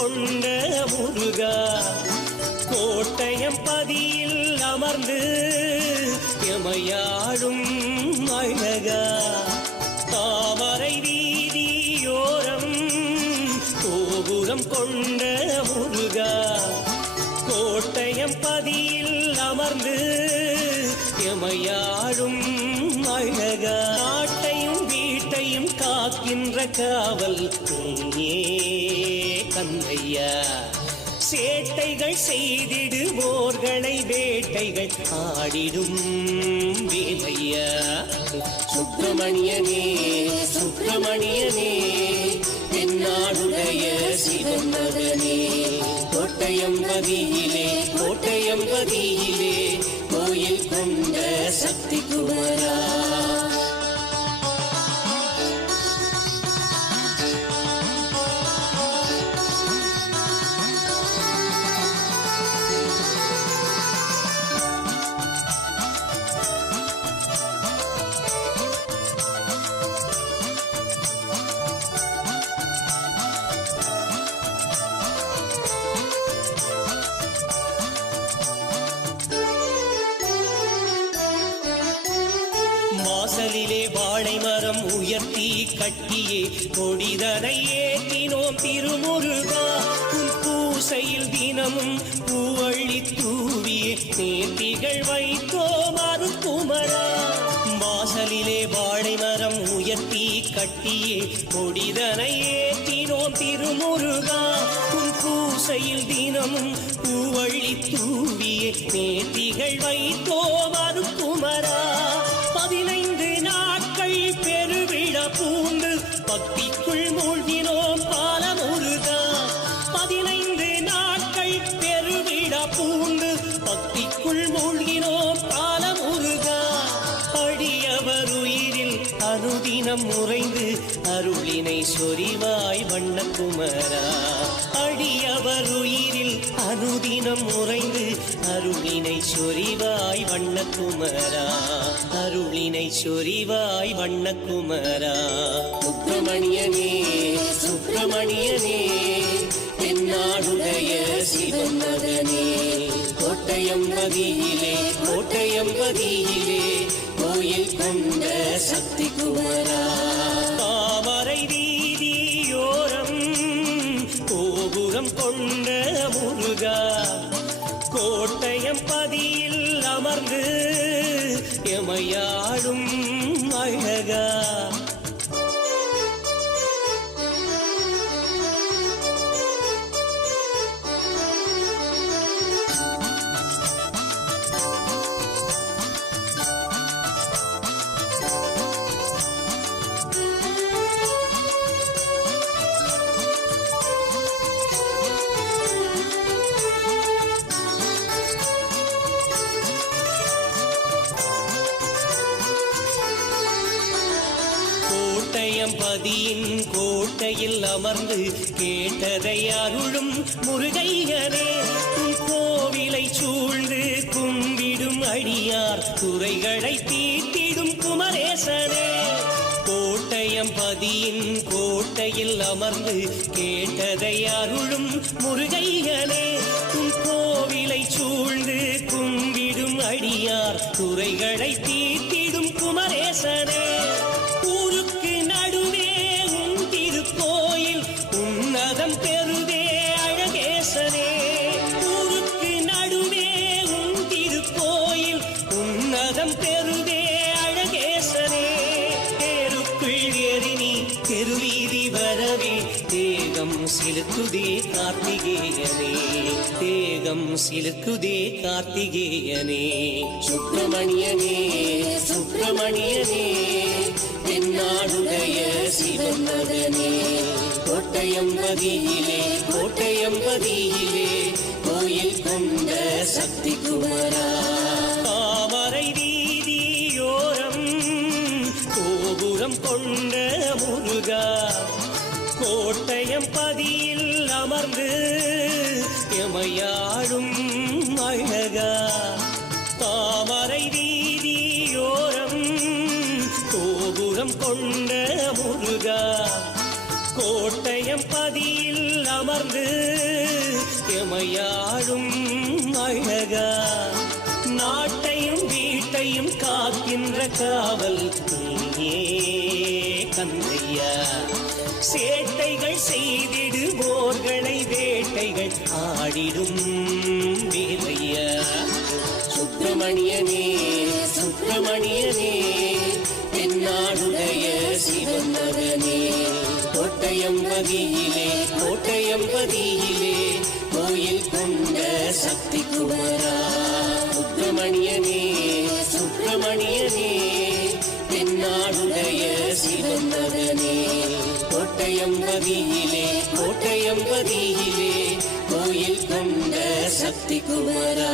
கொண்ட முருகா கோட்டயம் பதியில் அமர்ந்து எமையாடும் அழகா தாமரை வீதியோரம் கோபுரம் கொண்ட முருகா கோட்டயம் பதியில் அமர்ந்து எமையாடும் அழகா நாட்டையும் வீட்டையும் காக்கின்ற காவல் கந்தையா சேட்டைகள் செய்திடுவோர்களை வேட்டைகள் ஆடிடும் வேலையா சுப்பிரமணியனே சுப்பிரமணியனே தென்னாடுடைய சிவன் மகனே கோட்டையம்பதியிலே கோட்டையம்பதியிலே கோயில் கொண்ட சக்தி குமரா வாசலிலே வாழை மரம் உயர்த்தி கட்டியே கொடிதனை ஏற்றினோம் திருமுருகா உன் பூசையில் தினமும் பூவள்ளி தூவியே நேர்த்திகள் வைத்தோம் அருட்குமரா வாசலிலே வாழை மரம் உயர்த்தி கட்டியே கொடிதனை ஏற்றினோம் திருமுருகா உன் பூசையில் தினமும் பூவள்ளி தூவியே நேர்த்திகள் வைத்தோம் அருட்குமரா 15 நாட்கள் பெருவிழா பூண்டு பக்திக்குள் மூழ்கினோம் பாலமுருகா 15 நாட்கள் பெருவிழா பூண்டு பக்திக்குள் மூழ்கினோம் பாலமுருகா அடியவர் உயிரில் அனுதினம் உறைந்து அருளினை சொரிவாய் வண்ணக்குமரா அடியவர் உயிரில் அனுதினம் உறைந்து அருளினை சொரிவாய் வண்ணக்குமரா அருளினை சொரிவாய் வண்ணக்குமரா சுப்பிரமணியனே சுப்பிரமணியனே தென்னாடுடைய சிவன் மகனே கோட்டையம்பதியிலே கோட்டையம்பதியிலே கோயில் கொண்ட சக்தி குமரா தாமரை வீதியோரம் கோபுரம் கொண்ட முருகா கோட்டயம் பதியில் அமர்ந்து எமையாடும் அழகா பதியின் கோட்டையில் அமர்ந்து கேட்டதை அருளும் முருகையனே உன் கோவிலை சூழ்ந்து கும்பிடும் அடியார் குறைகளை தீர்த்திடும் குமரேசனே கோட்டயம் பதியின் கோட்டையில் அமர்ந்து கேட்டதை அருளும் முருகையனே உன் கோவிலை சூழ்ந்து கும்பிடும் அடியார் குறைகளை தீர்த்திடும் குமரேசனே ஊருக்கு நடுவே உன் திருக்கோயில் உன்னதம் பெறுதே அழகேசனே ஊருக்கு நடுவே உன் திருக்கோயில் உன்னதம் பெறுதே அழகேசனே தேருக்குள் எரினி தெருவீதி வரவே தேகம் சிலுக்குதே கார்த்திகேயனே தேகம் சிலுக்குதே கார்த்திகேயனே சுப்பிரமணியனே சுப்பிரமணியனே தென்னாடுடைய சிவன் மகனே கோட்டையம்பதியிலே கோட்டையம்பதியிலே கோயில் கொண்ட சக்தி குமரா தாமரை வீதியோரம் கோபுரம் கொண்ட முருகா கோட்டயம் பதியில் அமர்ந்து எமையாடும் அழகா தாமரை வீதியோரம் கோபுரம் கொண்ட முருகா கோட்டயம் பதியில் அமர்ந்து எமையாடும் அழகா நாட்டையும் வீட்டையும் காக்கின்ற காவல் நீயே கந்தையா சேட்டைகள் செய்திடுவோர்களை வேட்டைகள் ஆடிடும் வேலையா சுப்பிரமணியனே சுப்பிரமணியனே தென்னாடுடைய சிவன் மகனே கோட்டையம்பதியிலே கோயில் கொண்ட சக்தி குமரா சுப்பிரமணியனே சுப்பிரமணியனே தென்னாடுடைய சிவன் மகனே கோட்டையம்பதியிலே கோயில் கொண்ட சக்தி குமரா